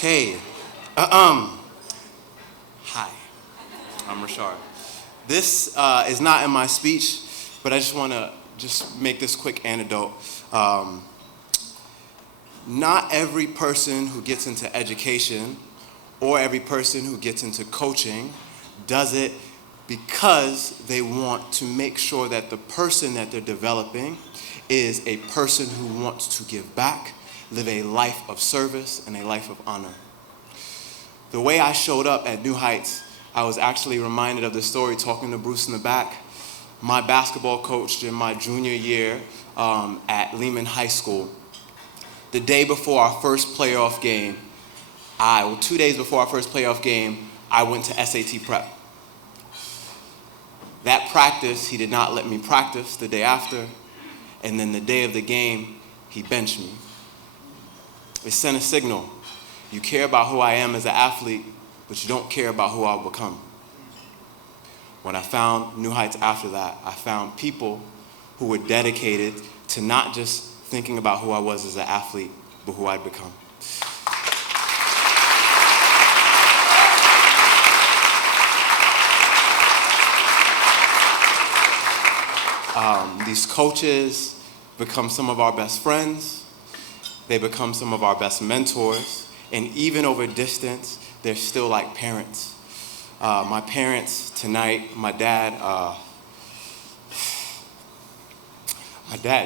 Okay. Hi, I'm Roshard. This is not in my speech, but I just want to make this quick anecdote. Not every person who gets into education or every person who gets into coaching does it because they want to make sure that the person that they're developing is a person who wants to give back, live a life of service and a life of honor. The way I showed up at New Heights, I was actually reminded of the story talking to Bruce in the back. My basketball coach in my junior year at Lehman High School, the day before our first playoff game, 2 days before our first playoff game, I went to SAT prep. That practice, he did not let me practice the day after, and then the day of the game, he benched me. It sent a signal. You care about who I am as an athlete, but you don't care about who I'll become. When I found New Heights after that, I found people who were dedicated to not just thinking about who I was as an athlete, but who I'd become. These coaches become some of our best friends. They become some of our best mentors. And even over distance, they're still like parents. My parents tonight, my dad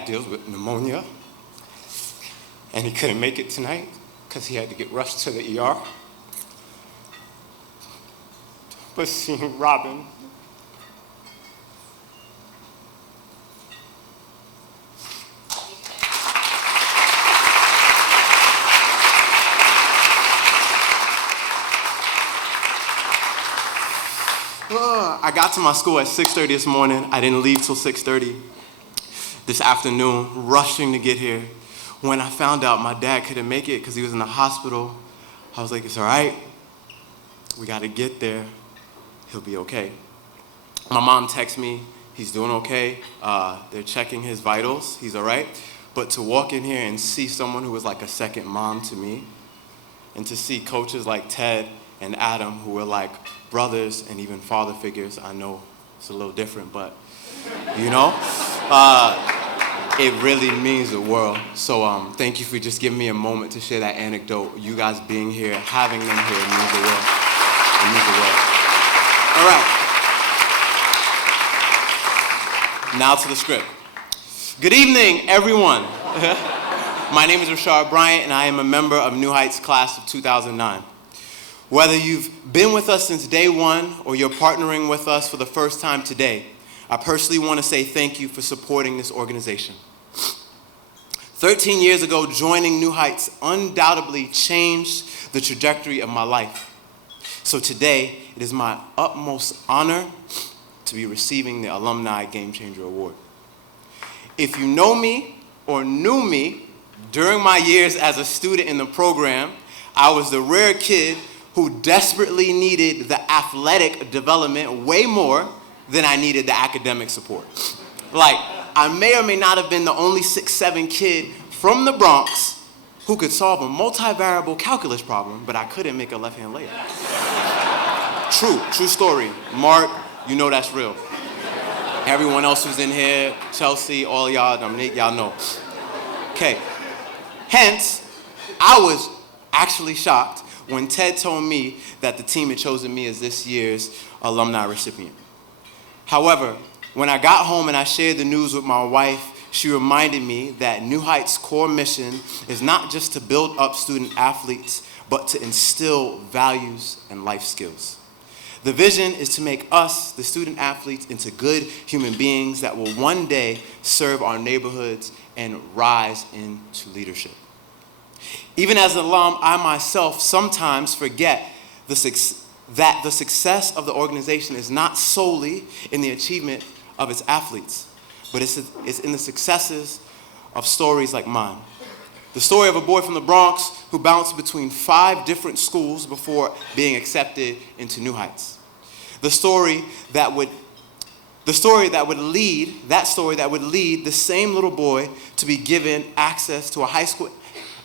deals with pneumonia. And he couldn't make it tonight because he had to get rushed to the ER. But seeing Robin, I got to my school at 6:30 this morning. I didn't leave till 6:30 this afternoon, rushing to get here. When I found out my dad couldn't make it because he was in the hospital, I was like, it's all right. We got to get there. He'll be okay. My mom texted me, he's doing okay. They're checking his vitals. He's all right. But to walk in here and see someone who was like a second mom to me, and to see coaches like Ted and Adam who were like brothers and even father figures, I know it's a little different, but you know, it really means the world. So thank you for just giving me a moment to share that anecdote. You guys being here, having them here, it means the world. It means the world. All right. Now to the script. Good evening, everyone. My name is Roshard Bryant, and I am a member of New Heights class of 2009. Whether you've been with us since day one or you're partnering with us for the first time today, I personally want to say thank you for supporting this organization. 13 years ago, joining New Heights undoubtedly changed the trajectory of my life. So today, it is my utmost honor to be receiving the Alumni Game Changer Award. If you know me or knew me during my years as a student in the program, I was the rare kid who desperately needed the athletic development way more than I needed the academic support. Like, I may or may not have been the only 6'7" kid from the Bronx who could solve a multivariable calculus problem, but I couldn't make a left-hand layup. True story. Mark, you know that's real. Everyone else who's in here, Chelsea, all y'all, Dominique, y'all know. Okay. Hence, I was actually shocked when Ted told me that the team had chosen me as this year's alumni recipient. However, when I got home and I shared the news with my wife, she reminded me that New Heights' core mission is not just to build up student athletes, but to instill values and life skills. The vision is to make us, the student athletes, into good human beings that will one day serve our neighborhoods and rise into leadership. Even as an alum, I myself sometimes forget that the success of the organization is not solely in the achievement of its athletes, but it's in the successes of stories like mine. The story of a boy from the Bronx who bounced between 5 different schools before being accepted into New Heights. The story that would lead the same little boy to be given access to a high school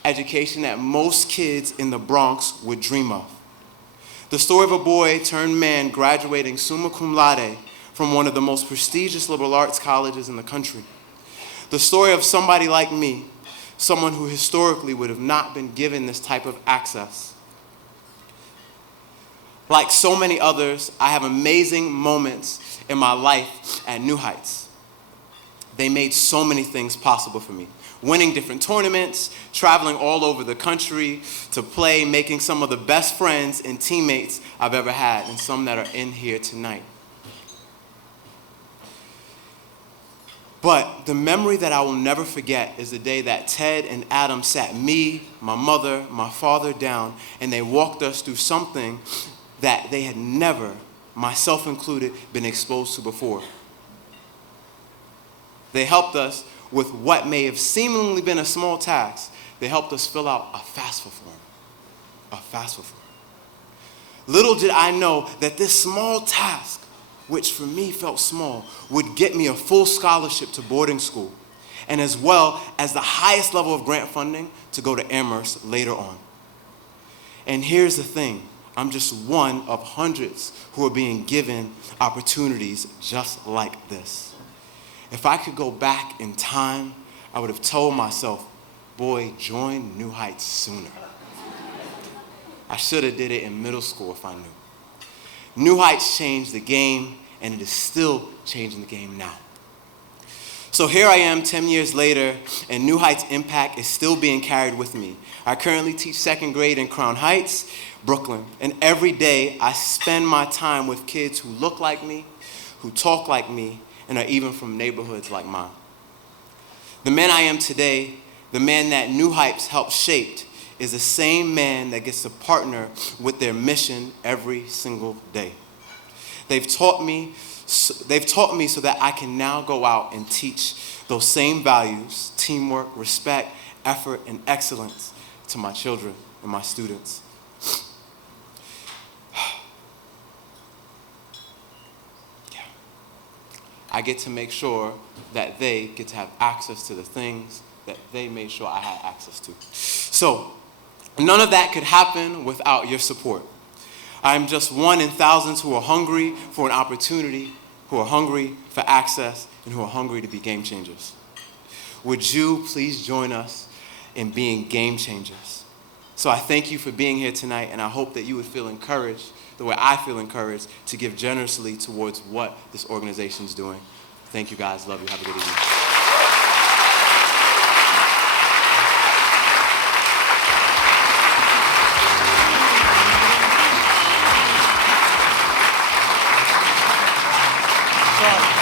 education that most kids in the Bronx would dream of. The story of a boy turned man graduating summa cum laude from one of the most prestigious liberal arts colleges in the country. The story of somebody like me, someone who historically would have not been given this type of access. Like so many others, I have amazing moments in my life at New Heights. They made so many things possible for me. Winning different tournaments, traveling all over the country to play, making some of the best friends and teammates I've ever had, and some that are in here tonight. But the memory that I will never forget is the day that Ted and Adam sat me, my mother, my father down, and they walked us through something that they had never, myself included, been exposed to before. They helped us with what may have seemingly been a small task. They helped us fill out a FAFSA form. A FAFSA form. Little did I know that this small task, which for me felt small, would get me a full scholarship to boarding school, and as well as the highest level of grant funding to go to AMHERST later on. And here's the thing, I'm just one of hundreds who are being given opportunities just like this. If I could go back in time, I would have told myself, boy, join New Heights sooner. I should have did it in middle school if I knew. New Heights changed the game, and it is still changing the game now. So here I am 10 years later, and New Heights' impact is still being carried with me. I currently teach second grade in Crown Heights, Brooklyn, and every day I spend my time with kids who look like me, who talk like me, and are even from neighborhoods like mine. The man I am today, the man that New Heights helped shape, is the same man that gets to partner with their mission every single day. They've taught me so that I can now go out and teach those same values, teamwork, respect, effort, and excellence to my children and my students. I get to make sure that they get to have access to the things that they made sure I had access to. So, none of that could happen without your support. I'm just one in thousands who are hungry for an opportunity, who are hungry for access, and who are hungry to be game changers. Would you please join us in being game changers? So I thank you for being here tonight, and I hope that you would feel encouraged the way I feel encouraged to give generously towards what this organization is doing. Thank you guys. Love you. Have a good evening. Sorry.